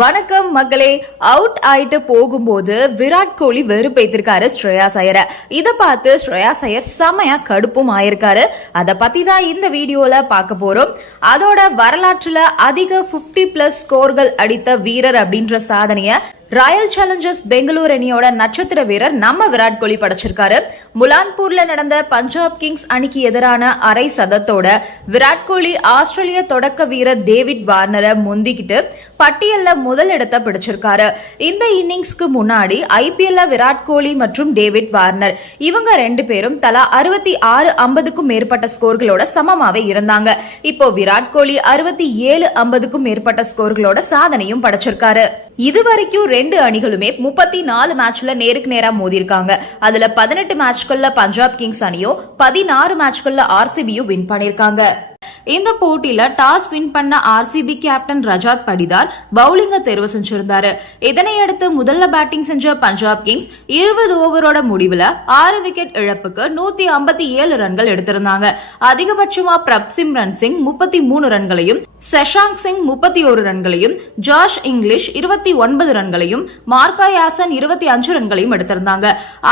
வணக்கம் மக்களே. அவுட் ஆயிட்டு போகும்போது விராட் கோலி வெறுப்பேத்திருக்காரு ஸ்ரேயாஸ் ஐயரை இதை பார்த்து ஸ்ரேயாஸ் ஐயர் செமையா கடுப்பும் ஆயிருக்காரு. அதை பத்தி தான் இந்த வீடியோல பார்க்க போறோம். அதோட வரலாற்றுல அதிக 50 பிளஸ் ஸ்கோர்கள் அடித்த வீரர் அப்படின்ற சாதனைய ராயல் சேலஞ்சர்ஸ் பெங்களூர் அணியோட நட்சத்திர வீரர் நம்ம விராட் கோலி படைச்சிருக்காரு. முலான்பூர்ல நடந்த பஞ்சாப் கிங்ஸ் அணிக்கு எதிரான அரை சதத்தோட விராட் கோலி ஆஸ்திரேலிய தொடக்க வீரர் டேவிட் வார்னரை முந்திக்கிட்டு பட்டியல்ல முதல் இடத்தை பிடிச்சிருக்காரு. இந்த இன்னிங்ஸ்க்கு முன்னாடி ஐபிஎல்ல விராட் கோலி மற்றும் டேவிட் வார்னர் இவங்க ரெண்டு பேரும் தலா அறுபத்தி ஆறு ஐம்பதுக்கும் மேற்பட்ட ஸ்கோர்களோட சமமாவே இருந்தாங்க. இப்போ விராட் கோலி அறுபத்தி ஏழு ஐம்பதுக்கும் மேற்பட்ட ஸ்கோர்களோட சாதனையும் படைச்சிருக்காரு. இதுவரைக்கும் ரெண்டு அணிகளுமே முப்பத்தி நாலு மேட்ச்ல நேருக்கு நேரா மோதிருக்காங்க அதுல பதினெட்டு மேட்ச்கள்ல பஞ்சாப் கிங்ஸ் அணியும் பதினாறு மேட்ச்கள்ல ஆர்சிபியும் வின் பண்ணிருக்காங்க இந்த போட்டியில டாஸ் வின் பண்ண ஆர்சிபி கேப்டன் ரஜாத் படிதார் பவுலிங்க தேர்வு செஞ்சிருந்தாரு. இதனையடுத்து முதல்ல பேட்டிங் செஞ்ச பஞ்சாப் கிங்ஸ் இருபது ஓவரோட முடிவுல ஆறு விக்கெட் இழப்புக்கு நூத்தி ஐம்பத்தி ஏழு ரன்கள் எடுத்திருந்தாங்க. அதிகபட்சமா பிரப் சிம்ரன் சிங் முப்பத்தி மூணு ரன்களையும் சஷாங்க் சிங் முப்பத்தி ஒரு ரன்களையும் ஜாஷ் இங்கிலீஷ் இருபத்தி ஒன்பது ரன்களையும் மார்க்கா யாசன் இருபத்தி அஞ்சு ரன்களையும் எடுத்திருந்தாங்க.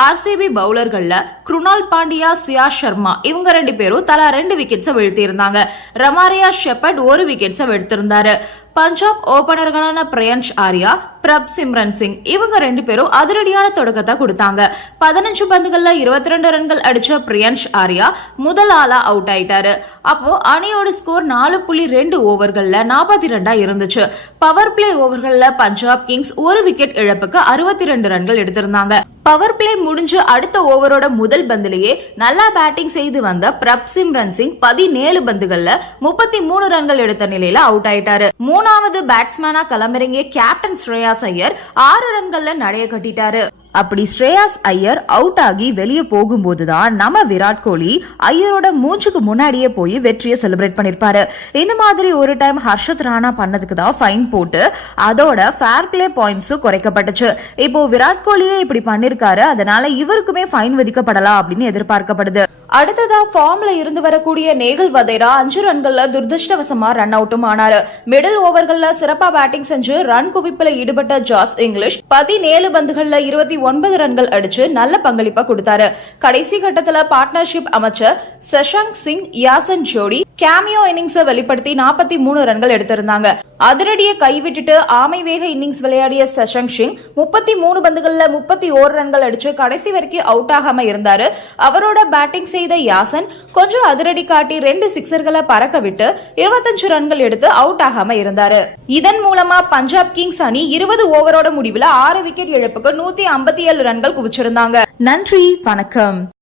ஆர்சிபி பவுலர்கள்ல குருணால் பாண்டியா சியா சர்மா இவங்க ரெண்டு பேரும் தலா ரெண்டு விக்கெட்ஸை வீழ்த்தியிருந்தாங்க. ரமாரியா ஷெப்பர்ட் ஒரு விக்கெட்ஸை எடுத்திருந்தாரு பஞ்சாப் ஓபனர்களான பிரியன்ஷ் ஆர்யா பிரப் சிம்ரன் சிங் இவங்க ரெண்டு பேரும் அதிரடியான தொடக்கத்தை கொடுத்தாங்க. பதினஞ்சு பந்துகள்ல இருபத்தி ரெண்டு ரன்கள் அடிச்ச பிரியன்ஷ் ஆர்யா முதல் ஆளா அவுட் ஆயிட்டாரு. அப்போ அணியோட ஸ்கோர் நாலு புள்ளி ரெண்டு ஓவர்கள்ல நாற்பத்தி ரெண்டா இருந்துச்சு. பவர் பிளே ஓவர்கள்ல பஞ்சாப் கிங்ஸ் ஒரு விக்கெட் இழப்புக்கு அறுபத்தி ரெண்டு ரன்கள் எடுத்திருந்தாங்க. பவர் பிளே முடிஞ்சு அடுத்த ஓவரோட முதல் பந்திலேயே நல்லா பேட்டிங் செய்து வந்த பிரப் சிம்ரன் சிங் பதினேழு பந்துகள்ல முப்பத்தி மூணு ரன்கள் எடுத்த நிலையில அவுட் ஆயிட்டாரு. மூணாவது பேட்ஸ்மேனா களமிறங்கிய கேப்டன் ஸ்ரேயாஸ் ஐயர் ஆறு ரன்கள்ல நடைய கட்டிட்டாரு. அப்படி ஸ்ரேயாஸ் ஐயர் அவுட் ஆகி வெளியே போகும்போதுதான் நம்ம விராட் கோலி ஐயரோட மூஞ்சுக்கு முன்னாடியே போய் வெற்றியை செலிப்ரேட் பண்ணிருப்பாரு. இந்த மாதிரி ஒரு டைம் ஹர்ஷத் ராணா பண்ணதுக்கு தான் ஃபைன் போட்டு அதோட ஃபேர் பிளே பாயிண்ட்ஸும் குறைக்கப்பட்டுச்சு. இப்போ விராட் கோலியே இப்படி பண்ணிருக்காரு அதனால இவருக்குமே ஃபைன் விதிக்கப்படலாம் அப்படின்னு எதிர்பார்க்கப்படுது. அடுத்ததா ஃபார்ம்ல இருந்து வரக்கூடிய நேகல் வதேரா அஞ்சு ரன்கள்ல துர்திருஷ்டவசமா ரன் அவுட்டும் ஆனாரு. மிடில் ஓவர்கள்ல சிறப்பா பேட்டிங் செஞ்சு ரன் குவிப்புல ஈடுபட்ட ஜாஸ் இங்கிலீஷ் பதினேழு பந்துகள்ல இருபத்தி ஒன்பது ரன்கள் அடிச்சு நல்ல பங்களிப்பா கொடுத்தாரு. கடைசி கட்டத்துல பார்ட்னர்ஷிப் அமைச்சர் சஷாங்க் சிங் யாசன் ஜோடி கேமியோ இன்னிங்ஸை வெளிப்படுத்தி நாற்பத்தி மூணு ரன்கள் எடுத்திருந்தாங்க. அதிரடியை கைவிட்டுட்டு ஆமை வேக இன்னிங்ஸ் விளையாடிய சஷாங்க் சிங் முப்பத்தி மூணு பந்துகளில் முப்பத்தி ஓரு ரன்கள் அடிச்சு கடைசி வரைக்கும் அவுட் ஆகாம இருந்தாரு. அவரோட பேட்டிங் செய்த யாசன் கொஞ்சம் அதிரடி காட்டி ரெண்டு சிக்ஸர்களை பறக்க விட்டு இருபத்தஞ்சு ரன்கள் எடுத்து அவுட் ஆகாம இருந்தாரு. இதன் மூலமா பஞ்சாப் கிங்ஸ் அணி இருபது ஓவரோட முடிவில் ஆறு விக்கெட் இழப்புக்கு நூத்தி ஐம்பத்தி ஏழு ரன்கள் குவிச்சிருந்தாங்க. நன்றி வணக்கம்.